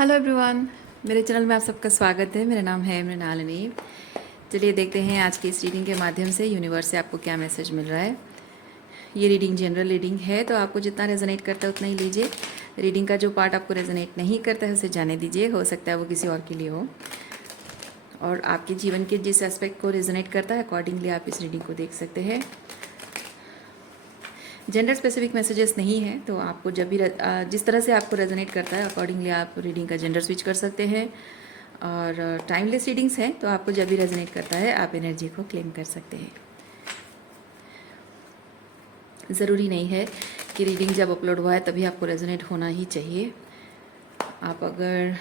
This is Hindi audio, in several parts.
हेलो एवरीवन, मेरे चैनल में आप सबका स्वागत है। मेरा नाम है मृणालिनी। चलिए देखते हैं आज की इस रीडिंग के माध्यम से यूनिवर्स से आपको क्या मैसेज मिल रहा है। ये रीडिंग जनरल रीडिंग है, तो आपको जितना रेजोनेट करता है उतना ही लीजिए। रीडिंग का जो पार्ट आपको रेजोनेट नहीं करता है उसे जाने दीजिए, हो सकता है वो किसी और के लिए हो। और आपके जीवन के जिस एस्पेक्ट को रेजोनेट करता है अकॉर्डिंगली आप इस रीडिंग को देख सकते हैं। जेंडर स्पेसिफिक मैसेजेस नहीं है, तो आपको जब भी जिस तरह से आपको रेजोनेट करता है अकॉर्डिंगली आप रीडिंग का जेंडर स्विच कर सकते हैं। और टाइमलेस रीडिंग्स हैं, तो आपको जब भी रेजोनेट करता है आप एनर्जी को क्लेम कर सकते हैं। ज़रूरी नहीं है कि रीडिंग जब अपलोड हुआ है तभी आपको रेजोनेट होना ही चाहिए। आप अगर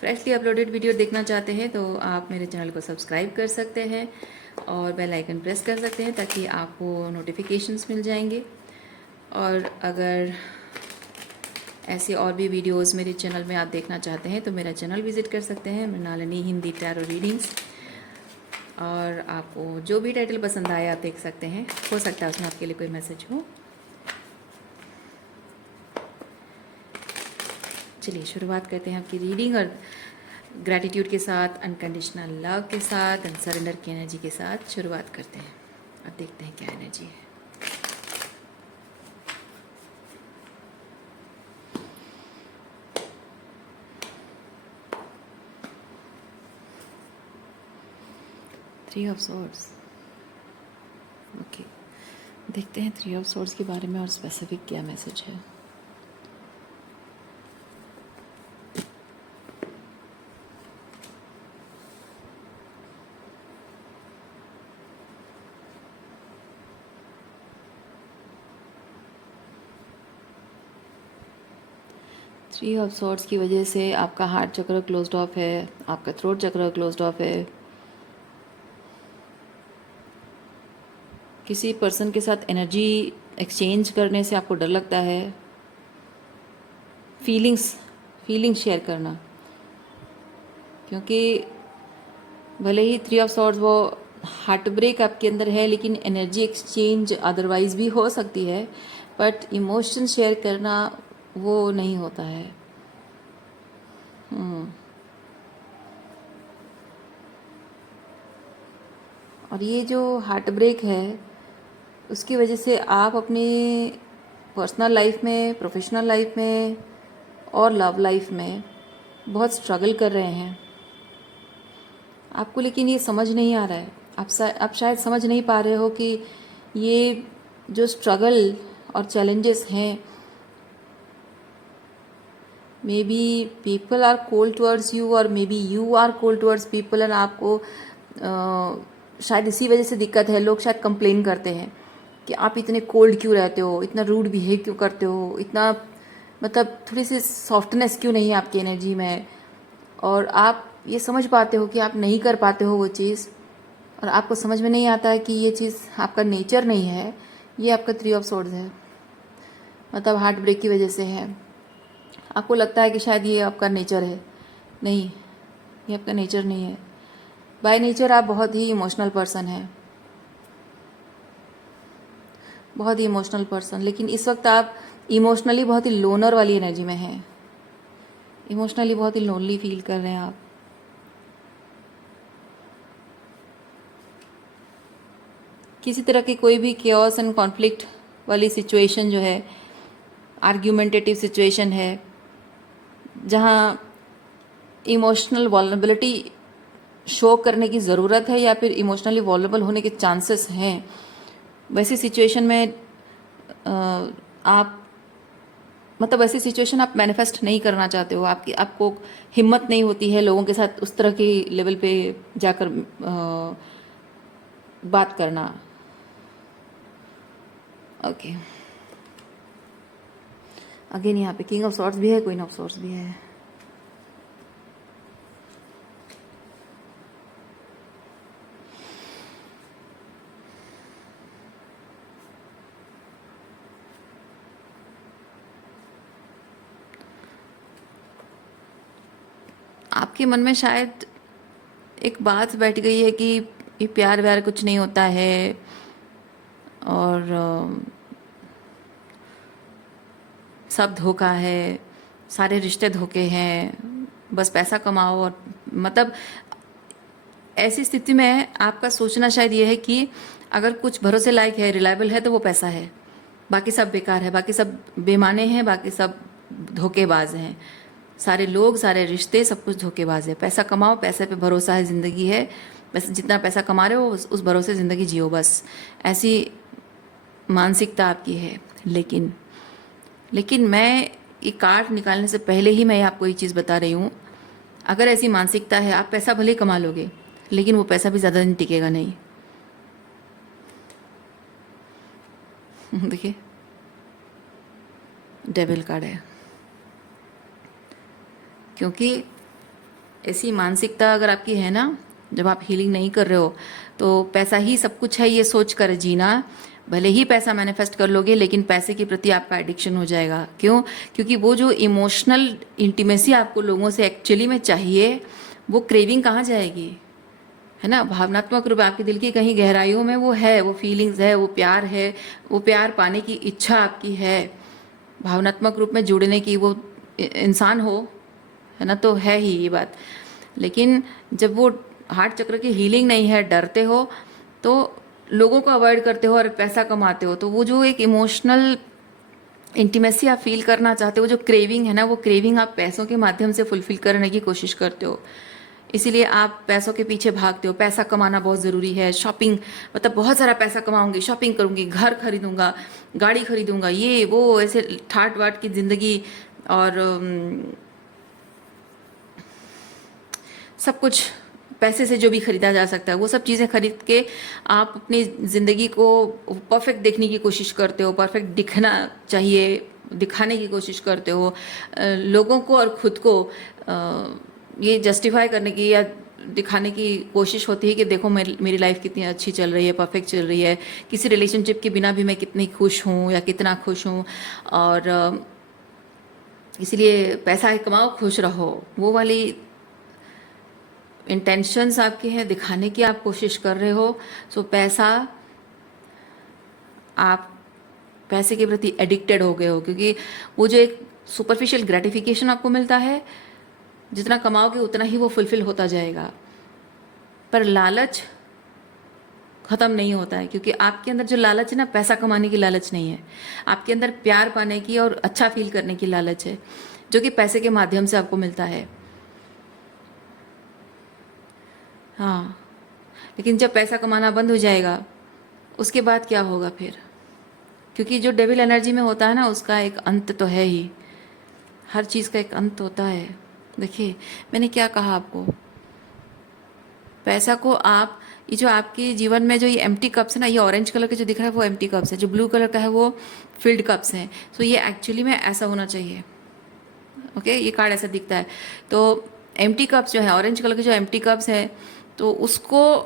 फ्रेशली अपलोडेड वीडियो देखना चाहते हैं तो आप मेरे चैनल को सब्सक्राइब कर सकते हैं और बेल आइकन प्रेस कर सकते हैं ताकि आपको नोटिफिकेशंस मिल जाएंगे। और अगर ऐसे और भी वीडियोस मेरे चैनल में आप देखना चाहते हैं तो मेरा चैनल विज़िट कर सकते हैं, मृणालिनी हिंदी टैरो रीडिंग्स। और आपको जो भी टाइटल पसंद आए आप देख सकते हैं, हो सकता है उसमें आपके लिए कोई मैसेज हो। चलिए शुरुआत करते हैं आपकी रीडिंग, और ग्रैटिट्यूड के साथ, अनकंडीशनल लव के साथ, एंड सरेंडर की एनर्जी के साथ शुरुआत करते हैं। अब देखते हैं क्या एनर्जी है। Three of swords. ओके, देखते हैं थ्री ऑफ सॉर्ड्स के बारे में और स्पेसिफिक क्या मैसेज है। थ्री ऑफ सॉर्ड्स की वजह से आपका हार्ट चक्र क्लोज्ड ऑफ है, आपका थ्रोट चक्र क्लोज्ड ऑफ है। किसी पर्सन के साथ एनर्जी एक्सचेंज करने से आपको डर लगता है। फीलिंग्स शेयर करना, क्योंकि भले ही थ्री ऑफ सॉर्ड्स वो हार्ट ब्रेक आपके अंदर है, लेकिन एनर्जी एक्सचेंज अदरवाइज भी हो सकती है, बट इमोशन शेयर करना वो नहीं होता है। और ये जो हार्ट ब्रेक है उसकी वजह से आप अपनी पर्सनल लाइफ में, प्रोफेशनल लाइफ में और लव लाइफ में बहुत स्ट्रगल कर रहे हैं आपको, लेकिन ये समझ नहीं आ रहा है। आप शायद समझ नहीं पा रहे हो कि ये जो स्ट्रगल और चैलेंजेस हैं, maybe people are cold towards you और maybe you are cold towards people, और आपको शायद इसी वजह से दिक्कत है। लोग शायद कंप्लेन करते हैं कि आप इतने कोल्ड क्यों रहते हो, इतना रूड बिहेव क्यों करते हो, इतना मतलब थोड़ी सी सॉफ्टनेस क्यों नहीं है आपकी एनर्जी में। और आप ये समझ पाते हो कि आप नहीं कर पाते हो वो चीज़, और आपको समझ में नहीं आता है कि ये चीज़ आपका नेचर नहीं है, ये आपका थ्री ऑफ सोर्ड्स है, मतलब हार्ट ब्रेक की वजह से है। आपको लगता है कि शायद ये आपका नेचर है, नहीं, ये आपका नेचर नहीं है। बाय नेचर आप बहुत ही इमोशनल पर्सन हैं, बहुत ही इमोशनल पर्सन, लेकिन इस वक्त आप इमोशनली बहुत ही लोनर वाली एनर्जी में हैं। इमोशनली बहुत ही लोनली फील कर रहे हैं आप। किसी तरह की कोई भी केओस एंड कॉन्फ्लिक्ट वाली सिचुएशन जो है, आर्ग्यूमेंटेटिव सिचुएशन है, जहाँ इमोशनल वल्नरेबिलिटी शो करने की ज़रूरत है या फिर इमोशनली वल्नरेबल होने के चांसेस हैं, वैसी सिचुएशन में आप मतलब ऐसी सिचुएशन आप मैनिफेस्ट नहीं करना चाहते हो। आपको हिम्मत नहीं होती है लोगों के साथ उस तरह के लेवल पे जाकर बात करना। ओके, अगेन यहाँ पे किंग ऑफ सॉर्ड्स भी है, क्वीन ऑफ सॉर्ड्स भी है। आपके मन में शायद एक बात बैठ गई है कि ये प्यार व्यार कुछ नहीं होता है, और सब धोखा है, सारे रिश्ते धोखे हैं, बस पैसा कमाओ। और मतलब ऐसी स्थिति में आपका सोचना शायद ये है कि अगर कुछ भरोसे लायक है, रिलायबल है, तो वो पैसा है, बाकी सब बेकार है, बाकी सब बेमाने हैं, बाकी सब धोखेबाज हैं। सारे लोग, सारे रिश्ते, सब कुछ धोखेबाज है। पैसा कमाओ, पैसे पे भरोसा है, ज़िंदगी है, बस जितना पैसा कमा रहे हो उस भरोसे ज़िंदगी जियो, बस ऐसी मानसिकता आपकी है। लेकिन मैं ये कार्ड निकालने से पहले ही मैं आपको ये चीज़ बता रही हूँ, अगर ऐसी मानसिकता है, आप पैसा भले ही कमा लोगे, लेकिन वो पैसा भी ज़्यादा दिन टिकेगा नहीं। देखिए, डेविल कार्ड है, क्योंकि ऐसी मानसिकता अगर आपकी है ना, जब आप हीलिंग नहीं कर रहे हो, तो पैसा ही सब कुछ है ये सोच कर जीना, भले ही पैसा मैनिफेस्ट कर लोगे, लेकिन पैसे के प्रति आपका एडिक्शन हो जाएगा। क्यों? क्योंकि वो जो इमोशनल इंटीमेसी आपको लोगों से एक्चुअली में चाहिए, वो क्रेविंग कहाँ जाएगी, है ना? भावनात्मक रूप आपके दिल की कहीं गहराइयों में वो है, वो फीलिंग्स है, वो प्यार है, वो प्यार पाने की इच्छा आपकी है, भावनात्मक रूप में जुड़ने की, वो इंसान हो, है ना? तो है ही ये बात। लेकिन जब वो हार्ट चक्र की हीलिंग नहीं है, डरते हो, तो लोगों को अवॉइड करते हो और पैसा कमाते हो, तो वो जो एक इमोशनल इंटीमेसी आप फील करना चाहते हो, जो क्रेविंग है ना, वो क्रेविंग आप पैसों के माध्यम से फुलफिल करने की कोशिश करते हो। इसीलिए आप पैसों के पीछे भागते हो। पैसा कमाना बहुत ज़रूरी है, शॉपिंग, मतलब बहुत सारा पैसा कमाऊंगी, शॉपिंग करूंगी, घर खरीदूंगा, गाड़ी खरीदूंगा, ये वो, ऐसे ठाट वाट की ज़िंदगी, और सब कुछ पैसे से जो भी खरीदा जा सकता है वो सब चीज़ें खरीद के आप अपनी ज़िंदगी को परफेक्ट देखने की कोशिश करते हो, परफेक्ट दिखना चाहिए, दिखाने की कोशिश करते हो, लोगों को और खुद को ये जस्टिफाई करने की या दिखाने की कोशिश होती है कि देखो मेरी लाइफ कितनी अच्छी चल रही है, परफेक्ट चल रही है, किसी रिलेशनशिप के बिना भी मैं कितनी खुश हूँ या कितना खुश हूँ, और इसलिए पैसा कमाओ, खुश रहो, वो वाली इंटेंशंस आपके हैं, दिखाने की आप कोशिश कर रहे हो। सो पैसा, आप पैसे के प्रति एडिक्टेड हो गए हो, क्योंकि वो जो एक सुपरफिशियल ग्रेटिफिकेशन आपको मिलता है, जितना कमाओगे उतना ही वो फुलफिल होता जाएगा, पर लालच ख़त्म नहीं होता है। क्योंकि आपके अंदर जो लालच है ना, पैसा कमाने की लालच नहीं है, आपके अंदर प्यार पाने की और अच्छा फील करने की लालच है, जो कि पैसे के माध्यम से आपको मिलता है। हाँ, लेकिन जब पैसा कमाना बंद हो जाएगा, उसके बाद क्या होगा फिर? क्योंकि जो डेविल एनर्जी में होता है ना, उसका एक अंत तो है ही, हर चीज़ का एक अंत होता है। देखिए, मैंने क्या कहा आपको, पैसा को आप, ये जो आपके जीवन में जो ये एम्प्टी कप्स है ना, ये ऑरेंज कलर के जो दिख रहा है वो एम्प्टी कप्स है, जो ब्लू कलर का है वो फिल्ड कप्स हैं। सो ये एक्चुअली में ऐसा होना चाहिए। ओके, ये कार्ड ऐसा दिखता है। तो एम्प्टी कप्स जो है, ऑरेंज कलर के जो एम्प्टी कप्स है, तो उसको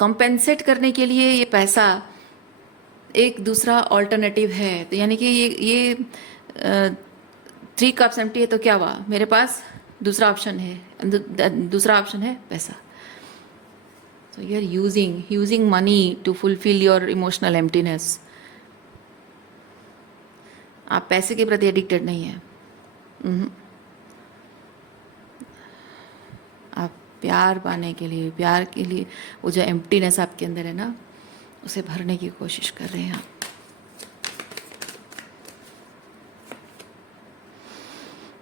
कंपेंसेट करने के लिए ये पैसा एक दूसरा ऑल्टरनेटिव है। तो यानी कि ये 3 कप्स एम्प्टी है, तो क्या हुआ, मेरे पास दूसरा ऑप्शन है, दूसरा ऑप्शन है पैसा। So you are using money to fulfill your emotional emptiness. आप पैसे के प्रति एडिक्टेड नहीं है। आप प्यार पाने के लिए, प्यार के लिए, वो जो एम्प्टीनेस आपके अंदर है ना, उसे भरने की कोशिश कर रहे हैं आप।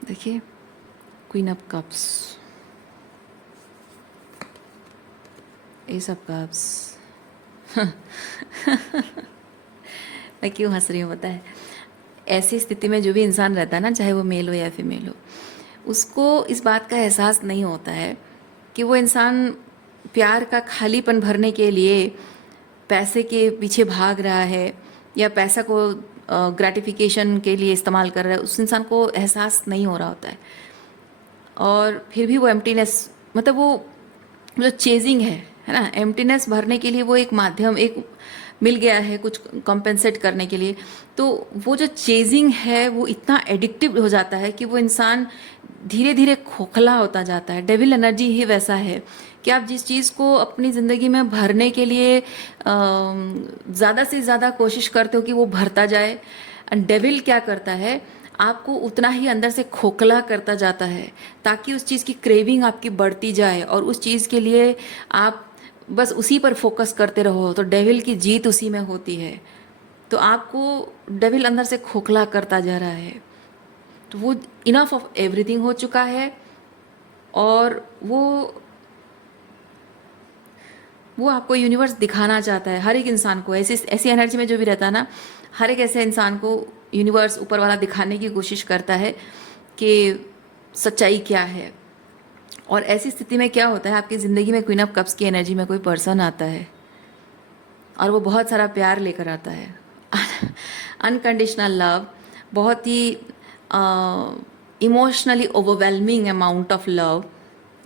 देखिए, queen of cups, S of cups. मैं क्यों हंस रही हूँ पता है? ऐसी स्थिति में जो भी इंसान रहता है ना, चाहे वो मेल हो या फीमेल हो, उसको इस बात का एहसास नहीं होता है कि वो इंसान प्यार का खालीपन भरने के लिए पैसे के पीछे भाग रहा है, या पैसा को ग्रेटिफिकेशन के लिए इस्तेमाल कर रहा है। उस इंसान को एहसास नहीं हो रहा होता है, और फिर भी वो एम्प्टीनेस, मतलब वो मतलब चेजिंग है ना, एम्प्टीनेस भरने के लिए वो एक माध्यम, एक मिल गया है कुछ कंपेंसेट करने के लिए। तो वो जो चेजिंग है वो इतना एडिक्टिव हो जाता है कि वो इंसान धीरे धीरे खोखला होता जाता है। डेविल एनर्जी ही वैसा है कि आप जिस चीज़ को अपनी ज़िंदगी में भरने के लिए ज़्यादा से ज़्यादा कोशिश करते हो कि वो भरता जाए, एंड डेविल क्या करता है, आपको उतना ही अंदर से खोखला करता जाता है, ताकि उस चीज़ की क्रेविंग आपकी बढ़ती जाए और उस चीज़ के लिए आप बस उसी पर फोकस करते रहो, तो डेविल की जीत उसी में होती है। तो आपको डेविल अंदर से खोखला करता जा रहा है, तो वो इनफ ऑफ एवरीथिंग हो चुका है। और वो आपको यूनिवर्स दिखाना चाहता है, हर एक इंसान को ऐसी ऐसी एनर्जी में जो भी रहता है ना, हर एक ऐसे इंसान को यूनिवर्स ऊपर वाला दिखाने की कोशिश करता है कि सच्चाई क्या है। और ऐसी स्थिति में क्या होता है, आपकी ज़िंदगी में क्वीन ऑफ कप्स की एनर्जी में कोई पर्सन आता है और वो बहुत सारा प्यार लेकर आता है, अनकंडीशनल लव, बहुत ही emotionally overwhelming amount of love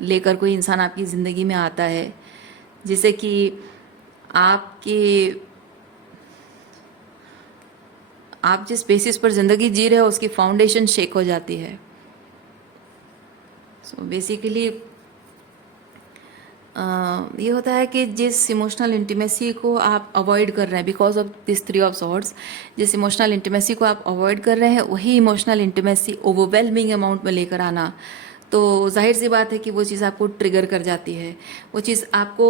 लेकर कोई इंसान आपकी ज़िंदगी में आता है, जिससे कि आपके आप जिस बेसिस पर ज़िंदगी जी रहे हो उसकी फाउंडेशन शेक हो जाती है। सो बेसिकली ये होता है कि जिस इमोशनल इंटीमेसी को आप अवॉइड कर रहे हैं because of this three of swords, जिस इमोशनल इंटीमेसी को आप अवॉइड कर रहे हैं, वही इमोशनल इंटीमेसी ओवरवेलमिंग अमाउंट में लेकर आना, तो जाहिर सी बात है कि वो चीज़ आपको ट्रिगर कर जाती है। वो चीज़ आपको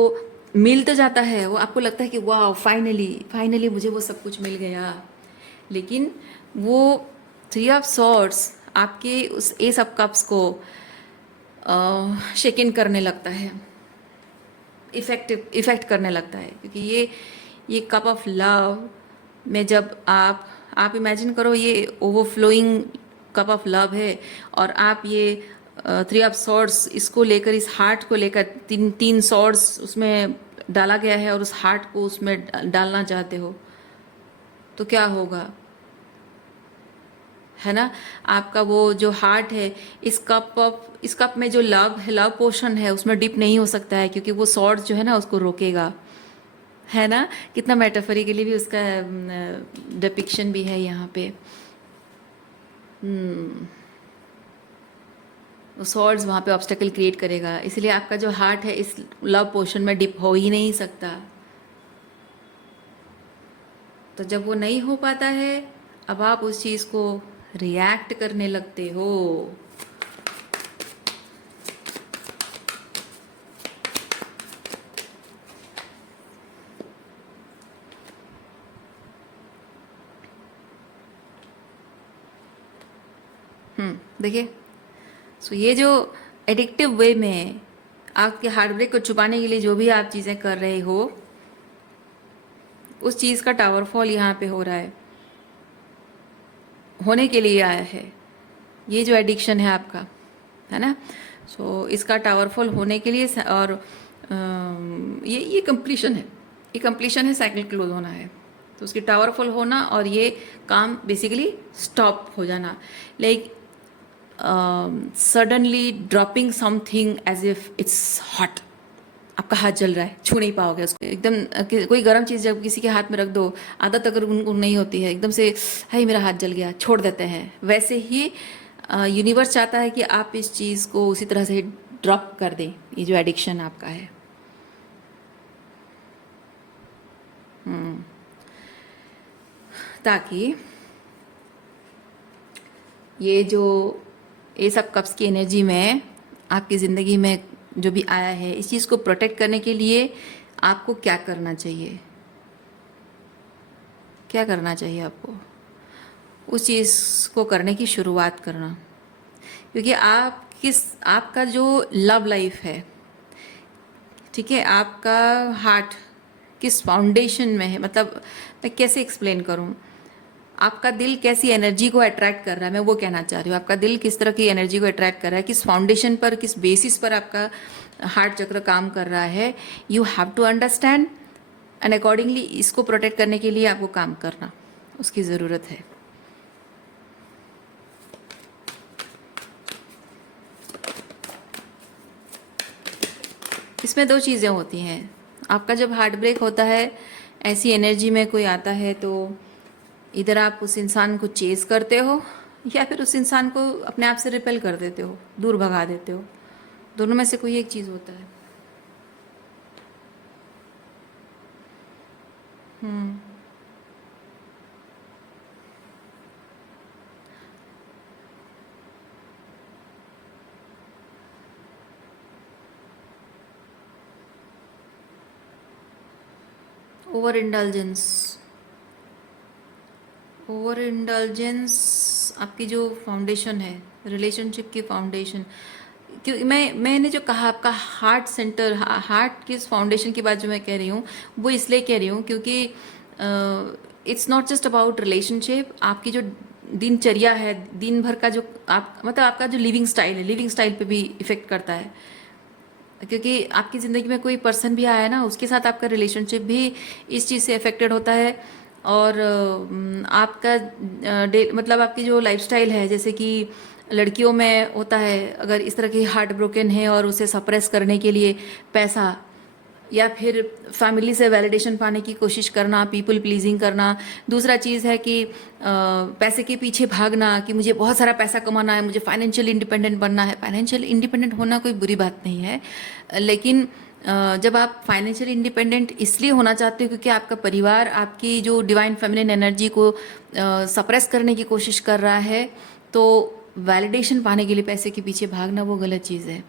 मिल तो जाता है, वो आपको लगता है कि वाह फाइनली फाइनली मुझे वो सब कुछ मिल गया, लेकिन वो थ्री ऑफ सॉर्ड्स आपके उस एस ऑफ कप्स को शेक इन करने लगता है, इफेक्ट करने लगता है। क्योंकि ये कप ऑफ लव में जब आप इमेजिन करो, ये ओवरफ्लोइंग कप ऑफ लव है और आप ये थ्री ऑफ सॉर्ड्स इसको लेकर, इस हार्ट को लेकर, तीन सॉर्ड्स उसमें डाला गया है और उस हार्ट को उसमें डालना चाहते हो, तो क्या होगा, है ना। आपका वो जो हार्ट है, इस कप में जो लव है, लव पोर्शन है, उसमें डिप नहीं हो सकता है, क्योंकि वो सॉर्ड जो है ना उसको रोकेगा, है ना। कितना मेटाफरिकली भी उसका डिपिक्शन भी है यहाँ पे। वो सॉर्ड्स वहाँ पे ऑब्स्टेकल क्रिएट करेगा, इसलिए आपका जो हार्ट है इस लव पोर्शन में डिप हो ही नहीं सकता। तो जब वो नहीं हो पाता है, अब आप उस चीज़ को रिएक्ट करने लगते हो। देखिए, सो ये जो एडिक्टिव वे में आपके हार्ट ब्रेक को छुपाने के लिए जो भी आप चीज़ें कर रहे हो, उस चीज़ का टावर फॉल यहाँ पे हो रहा है, होने के लिए आया है। ये जो एडिक्शन है आपका, है ना, सो इसका टावर फॉल होने के लिए और ये कंप्लीशन है, ये कंप्लीशन है, साइकिल क्लोज होना है, तो उसकी टावर फॉल होना और ये काम बेसिकली स्टॉप हो जाना, like suddenly dropping something as if it's hot. आपका हाथ जल रहा है, छू नहीं पाओगे उसको एकदम। कोई गर्म चीज़ जब किसी के हाथ में रख दो, आदत अगर उनको नहीं होती है, एकदम से हाय मेरा हाथ जल गया, छोड़ देते हैं। वैसे ही यूनिवर्स चाहता है कि आप इस चीज़ को उसी तरह से ड्रॉप कर दें, ये जो एडिक्शन आपका है। ताकि ये सब कप्स की एनर्जी में आपकी ज़िंदगी में जो भी आया है, इस चीज़ को प्रोटेक्ट करने के लिए आपको क्या करना चाहिए, क्या करना चाहिए आपको, उस चीज़ को करने की शुरुआत करना। क्योंकि आपका जो लव लाइफ है, ठीक है, आपका हार्ट किस फाउंडेशन में है, मतलब मैं कैसे एक्सप्लेन करूं, आपका दिल कैसी एनर्जी को अट्रैक्ट कर रहा है, मैं वो कहना चाह रही हूँ। आपका दिल किस तरह की एनर्जी को अट्रैक्ट कर रहा है, किस फाउंडेशन पर, किस बेसिस पर आपका हार्ट चक्र काम कर रहा है, you have to understand and accordingly इसको प्रोटेक्ट करने के लिए आपको काम करना, उसकी ज़रूरत है। इसमें दो चीज़ें होती हैं। आपका जब हार्ट ब्रेक होता है, ऐसी एनर्जी में कोई आता है, तो इधर आप उस इंसान को चेज़ करते हो या फिर उस इंसान को अपने आप से रिपेल कर देते हो, दूर भगा देते हो। दोनों में से कोई एक चीज़ होता है। ओवर इंडल्जेंस, ओवर इंडल्जेंस आपकी जो फाउंडेशन है, रिलेशनशिप की फाउंडेशन, क्योंकि मैंने जो कहा आपका हार्ट सेंटर, हार्ट की फाउंडेशन की बात जो मैं कह रही हूँ वो इसलिए कह रही हूँ क्योंकि it's not just about relationship, आपकी जो दिनचर्या है, दिन भर का जो आप मतलब आपका जो लिविंग स्टाइल है, लिविंग स्टाइल पे भी इफेक्ट करता है। क्योंकि आपकी ज़िंदगी में कोई पर्सन भी आया है ना, उसके साथ आपका रिलेशनशिप भी इस चीज़ से अफेक्टेड होता है। और आपका मतलब आपकी जो लाइफस्टाइल है, जैसे कि लड़कियों में होता है, अगर इस तरह की हार्ट ब्रोकन है और उसे सप्रेस करने के लिए पैसा, या फिर फैमिली से वैलिडेशन पाने की कोशिश करना, पीपल प्लीजिंग करना। दूसरा चीज़ है कि पैसे के पीछे भागना, कि मुझे बहुत सारा पैसा कमाना है, मुझे फाइनेंशियल इंडिपेंडेंट बनना है। फाइनेंशियल इंडिपेंडेंट होना कोई बुरी बात नहीं है, लेकिन जब आप फाइनेंशियल इंडिपेंडेंट इसलिए होना चाहते हो क्योंकि आपका परिवार आपकी जो डिवाइन फेमिनिन एनर्जी को सप्रेस करने की कोशिश कर रहा है, तो वैलिडेशन पाने के लिए पैसे के पीछे भागना वो गलत चीज़ है।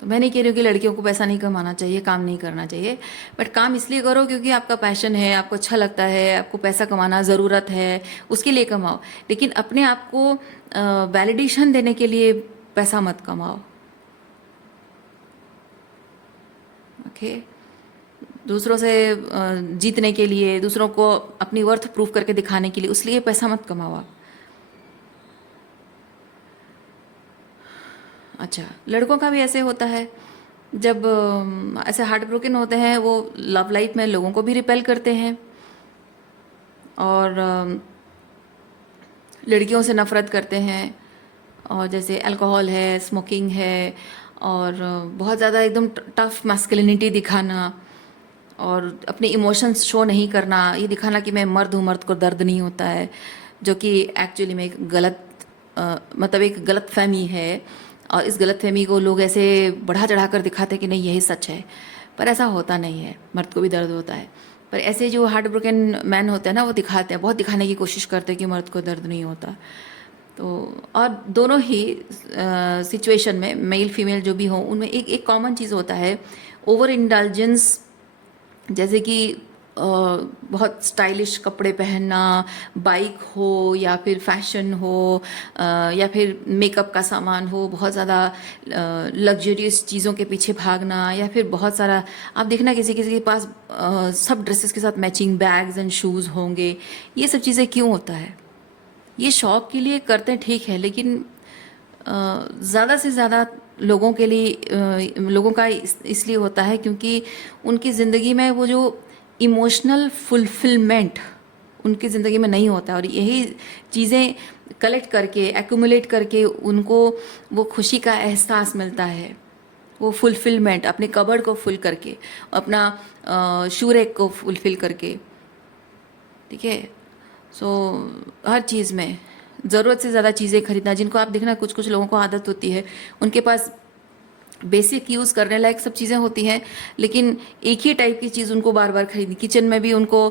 तो मैं नहीं कह रही हूँ कि लड़कियों को पैसा नहीं कमाना चाहिए, काम नहीं करना चाहिए, बट काम इसलिए करो क्योंकि आपका पैशन है, आपको अच्छा लगता है, आपको पैसा कमाना ज़रूरत है, उसके लिए कमाओ। लेकिन अपने आप को वैलिडेशन देने के लिए पैसा मत कमाओ। ओके, दूसरों से जीतने के लिए, दूसरों को अपनी वर्थ प्रूफ करके दिखाने के लिए, उसलिए पैसा मत कमाओ आप। अच्छा, लड़कों का भी ऐसे होता है, जब ऐसे हार्ट ब्रोकन होते हैं, वो लव लाइफ में लोगों को भी रिपेल करते हैं और लड़कियों से नफ़रत करते हैं। और जैसे अल्कोहल है, स्मोकिंग है, और बहुत ज़्यादा एकदम टफ मैस्कुलिनिटी दिखाना, और अपने इमोशंस शो नहीं करना, ये दिखाना कि मैं मर्द हूँ, मर्द को दर्द नहीं होता है, जो कि एक्चुअली में एक गलत मतलब एक गलत फहमी है। और इस गलत फहमी को लोग ऐसे बढ़ा चढ़ा कर दिखाते हैं कि नहीं यही सच है, पर ऐसा होता नहीं है, मर्द को भी दर्द होता है। पर ऐसे जो हार्ट ब्रोकन मैन होते हैं ना, वो दिखाते हैं, बहुत दिखाने की कोशिश करते हैं कि मर्द को दर्द नहीं होता। तो और दोनों ही सिचुएशन में, मेल फीमेल जो भी हो, उनमें एक एक कॉमन चीज़ होता है, ओवर इंडल्जेंस। जैसे कि बहुत स्टाइलिश कपड़े पहनना, बाइक हो या फिर फैशन हो, या फिर मेकअप का सामान हो, बहुत ज़्यादा लग्जरियस चीज़ों के पीछे भागना, या फिर बहुत सारा आप देखना किसी किसी के पास सब ड्रेसेस के साथ मैचिंग बैग्स एंड शूज़ होंगे। ये सब चीज़ें क्यों होता है? ये शौक के लिए करते हैं, ठीक है, लेकिन ज़्यादा से ज़्यादा लोगों के लिए लोगों का इसलिए होता है क्योंकि उनकी ज़िंदगी में वो जो इमोशनल फुलफिलमेंट उनकी ज़िंदगी में नहीं होता, और यही चीज़ें कलेक्ट करके, एक्यूमुलेट करके उनको वो खुशी का एहसास मिलता है, वो फुलफिलमेंट अपने कबर्ड को फुल करके, अपना शूरेक को फुलफिल करके। ठीक है, सो हर चीज़ में ज़रूरत से ज़्यादा चीज़ें खरीदना, जिनको आप देखना कुछ कुछ लोगों को आदत होती है, उनके पास बेसिक यूज़ करने लायक सब चीज़ें होती हैं, लेकिन एक ही टाइप की चीज़ उनको बार बार खरीदनी। किचन में भी उनको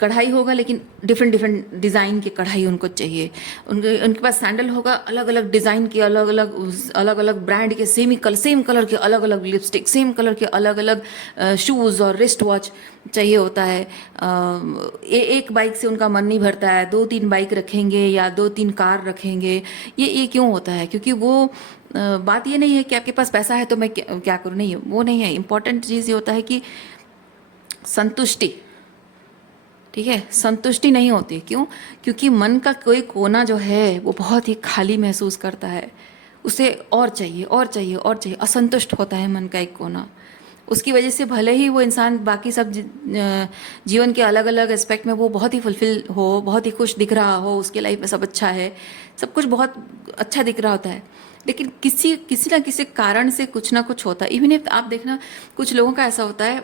कढ़ाई होगा, लेकिन डिफरेंट डिफरेंट डिज़ाइन के कढ़ाई उनको चाहिए। उनके उनके पास सैंडल होगा, अलग अलग डिज़ाइन के, अलग अलग ब्रांड के, सेम कलर के अलग अलग लिपस्टिक, सेम कलर के अलग अलग शूज़ और रिस्ट वॉच चाहिए होता है। एक बाइक से उनका मन नहीं भरता है, 2-3 बाइक रखेंगे या 2-3 कार रखेंगे। ये क्यों होता है? क्योंकि वो बात ये नहीं है कि आपके पास पैसा है तो मैं क्या करूँ, नहीं, वो नहीं है। इम्पॉर्टेंट चीज़ ये होता है कि संतुष्टि। ठीक है, संतुष्टि नहीं होती। क्यों? क्योंकि मन का कोई कोना जो है वो बहुत ही खाली महसूस करता है, उसे और चाहिए और चाहिए और चाहिए, असंतुष्ट होता है मन का एक कोना। उसकी वजह से भले ही वो इंसान बाकी सब जीवन के अलग अलग एस्पेक्ट में वो बहुत ही फुलफिल हो, बहुत ही खुश दिख रहा हो, उसके लाइफ में सब अच्छा है, सब कुछ बहुत अच्छा दिख रहा होता है, लेकिन किसी किसी ना किसी कारण से कुछ ना कुछ होता है। इवन इफ आप देखना, कुछ लोगों का ऐसा होता है,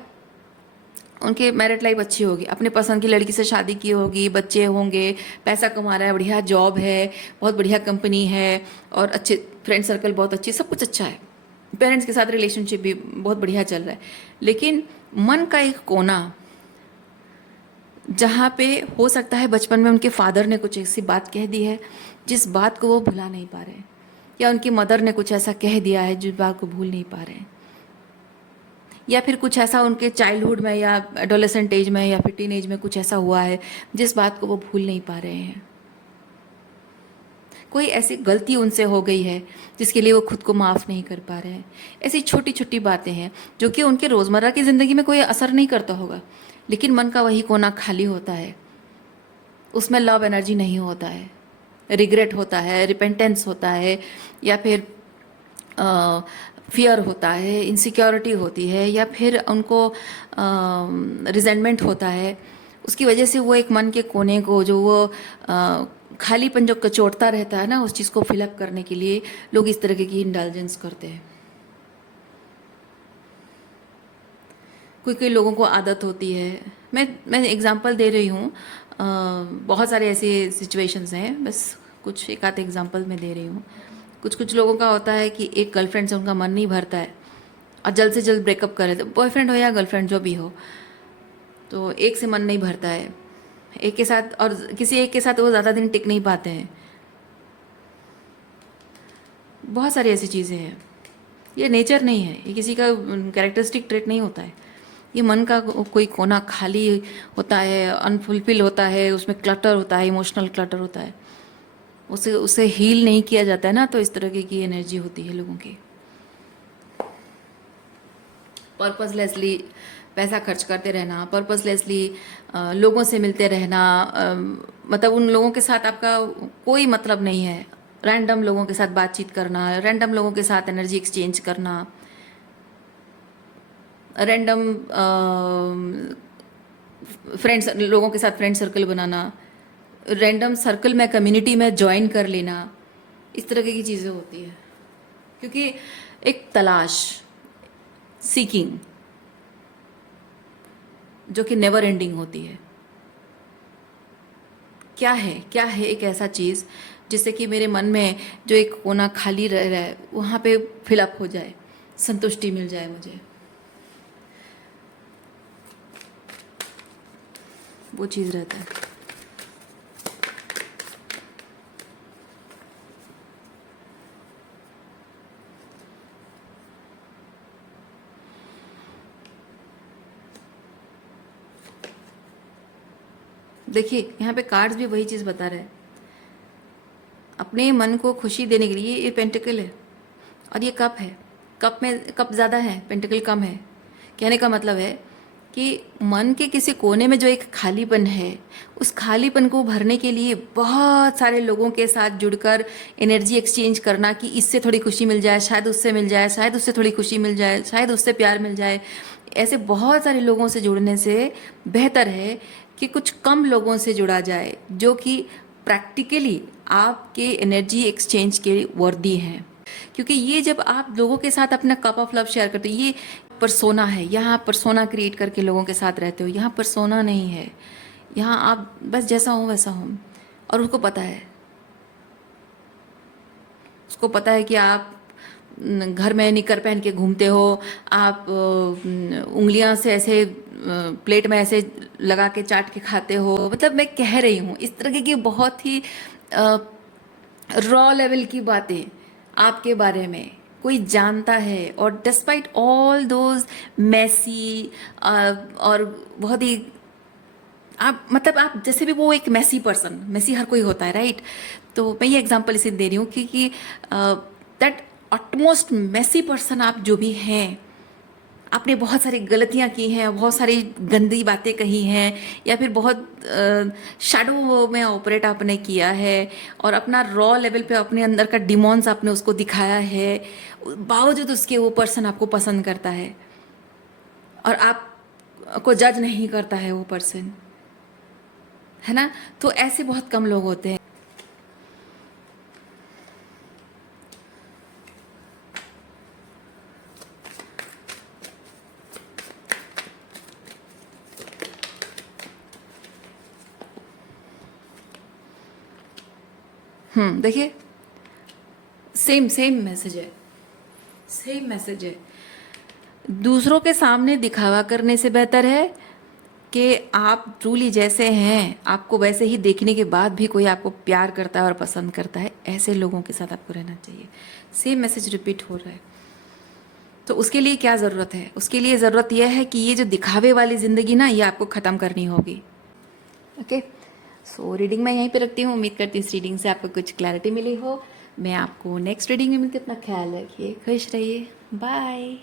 उनके मैरिड लाइफ अच्छी होगी, अपने पसंद की लड़की से शादी की होगी, बच्चे होंगे, पैसा कमा रहा है, बढ़िया जॉब है, बहुत बढ़िया कंपनी है, और अच्छे फ्रेंड सर्कल, बहुत अच्छी, सब कुछ अच्छा है, पेरेंट्स के साथ रिलेशनशिप भी बहुत बढ़िया चल रहा है, लेकिन मन का एक कोना, जहाँ पे हो सकता है बचपन में उनके फादर ने कुछ ऐसी बात कह दी है जिस बात को वो भुला नहीं पा रहे हैं, या उनकी मदर ने कुछ ऐसा कह दिया है जिस बात को भूल नहीं पा रहे हैं, या फिर कुछ ऐसा उनके चाइल्डहुड में या एडोलेसेंट एज में या फिर टीन एज में कुछ ऐसा हुआ है जिस बात को वो भूल नहीं पा रहे हैं। कोई ऐसी गलती उनसे हो गई है जिसके लिए वो खुद को माफ़ नहीं कर पा रहे हैं। ऐसी छोटी छोटी बातें हैं जो कि उनके रोज़मर्रा की ज़िंदगी में कोई असर नहीं करता होगा, लेकिन मन का वही कोना खाली होता है, उसमें लव एनर्जी नहीं होता है, रिग्रेट होता है, रिपेंटेंस होता है, या फिर फियर होता है, इनसिक्योरिटी होती है, या फिर उनको रिजेंटमेंट होता है। उसकी वजह से वो एक मन के कोने को जो वो खालीपन जो कचोटता रहता है ना, उस चीज़ को फिलअप करने के लिए लोग इस तरह की इंडल्जेंस करते हैं। कोई कोई लोगों को आदत होती है, मैं एग्जांपल दे रही हूँ, बहुत सारे ऐसे सिचुएशंस हैं, बस कुछ एक आध एग्जांपल मैं दे रही हूँ। कुछ कुछ लोगों का होता है कि एक गर्लफ्रेंड से उनका मन नहीं भरता है और जल्द से जल्द ब्रेकअप कर लेते, बॉयफ्रेंड हो या गर्लफ्रेंड जो भी हो, तो एक से मन नहीं भरता है, एक के साथ, और किसी एक के साथ वो ज़्यादा दिन टिक नहीं पाते हैं। बहुत सारी ऐसी चीज़ें हैं। ये नेचर नहीं है, ये किसी का कैरेक्टरिस्टिक ट्रेट नहीं होता है। ये मन का कोई कोना खाली होता है, अनफुलफिल होता है, उसमें क्लटर होता है, इमोशनल क्लटर होता है, उसे हील नहीं किया जाता है ना, तो इस तरह की एनर्जी होती है लोगों की। पर्पसलेसली पैसा खर्च करते रहना, पर्पसलेसली लोगों से मिलते रहना, मतलब उन लोगों के साथ आपका कोई मतलब नहीं है, रैंडम लोगों के साथ बातचीत करना, रैंडम लोगों के साथ एनर्जी एक्सचेंज करना, रैंडम फ्रेंड्स लोगों के साथ फ्रेंड सर्कल बनाना, रैंडम सर्कल में कम्युनिटी में ज्वाइन कर लेना, इस तरह की चीज़ें होती है। क्योंकि एक तलाश, सीकिंग, जो कि नेवर एंडिंग होती है। क्या है एक ऐसा चीज़ जिससे कि मेरे मन में जो एक कोना खाली रह रहा है वहाँ पे फिलअप हो जाए, संतुष्टि मिल जाए मुझे, वो चीज़ रहता है। देखिए यहाँ पे कार्ड्स भी वही चीज़ बता रहे हैं। अपने मन को खुशी देने के लिए ये पेंटिकल है और ये कप है। कप में कप ज़्यादा है, पेंटिकल कम है। कहने का मतलब है कि मन के किसी कोने में जो एक खालीपन है, उस खालीपन को भरने के लिए बहुत सारे लोगों के साथ जुड़कर एनर्जी एक्सचेंज करना कि इससे थोड़ी खुशी मिल जाए, शायद उससे मिल जाए, शायद उससे थोड़ी खुशी मिल जाए, शायद उससे प्यार मिल जाए। ऐसे बहुत सारे लोगों से जुड़ने से बेहतर है कि कुछ कम लोगों से जुड़ा जाए जो कि प्रैक्टिकली आपके एनर्जी एक्सचेंज के वर्दी हैं। क्योंकि ये जब आप लोगों के साथ अपना कप ऑफ लव शेयर करते हो, ये परसोना है, यहाँ परसोना क्रिएट करके लोगों के साथ रहते हो। यहाँ परसोना नहीं है, यहाँ आप बस जैसा हो वैसा हो। और उसको पता है, उसको पता है कि आप घर में निकर पहन के घूमते हो, आप उंगलियां से ऐसे प्लेट में ऐसे लगा के चाट के खाते हो। मतलब मैं कह रही हूँ इस तरह की बहुत ही रॉ लेवल की बातें आपके बारे में कोई जानता है। और डिस्पाइट ऑल दोज मैसी और बहुत ही आप मतलब आप जैसे भी, वो एक मैसी पर्सन, मैसी हर कोई होता है, राइट। तो मैं ये एग्जांपल इसे दे रही हूँ कि दैट अटमोस्ट मैसी पर्सन आप जो भी हैं, आपने बहुत सारी गलतियाँ की हैं, बहुत सारी गंदी बातें कही हैं, या फिर बहुत शैडो में ऑपरेट आपने किया है और अपना रॉ लेवल पे अपने अंदर का डिमॉन्स आपने उसको दिखाया है, बावजूद उसके वो पर्सन आपको पसंद करता है और आपको जज नहीं करता है वो पर्सन, है ना। तो ऐसे बहुत कम लोग होते हैं। देखिए सेम मैसेज है, सेम मैसेज है। दूसरों के सामने दिखावा करने से बेहतर है कि आप ट्रूली जैसे हैं, आपको वैसे ही देखने के बाद भी कोई आपको प्यार करता है और पसंद करता है, ऐसे लोगों के साथ आपको रहना चाहिए। सेम मैसेज रिपीट हो रहा है। तो उसके लिए क्या ज़रूरत है? उसके लिए ज़रूरत यह है कि ये जो दिखावे वाली ज़िंदगी ना, ये आपको ख़त्म करनी होगी। ओके, सो रीडिंग मैं यहीं पे रखती हूँ। उम्मीद करती हूँ इस रीडिंग से आपको कुछ क्लैरिटी मिली हो। मैं आपको नेक्स्ट रीडिंग में मिलती हूँ। अपना ख्याल रखिए, खुश रहिए, बाय।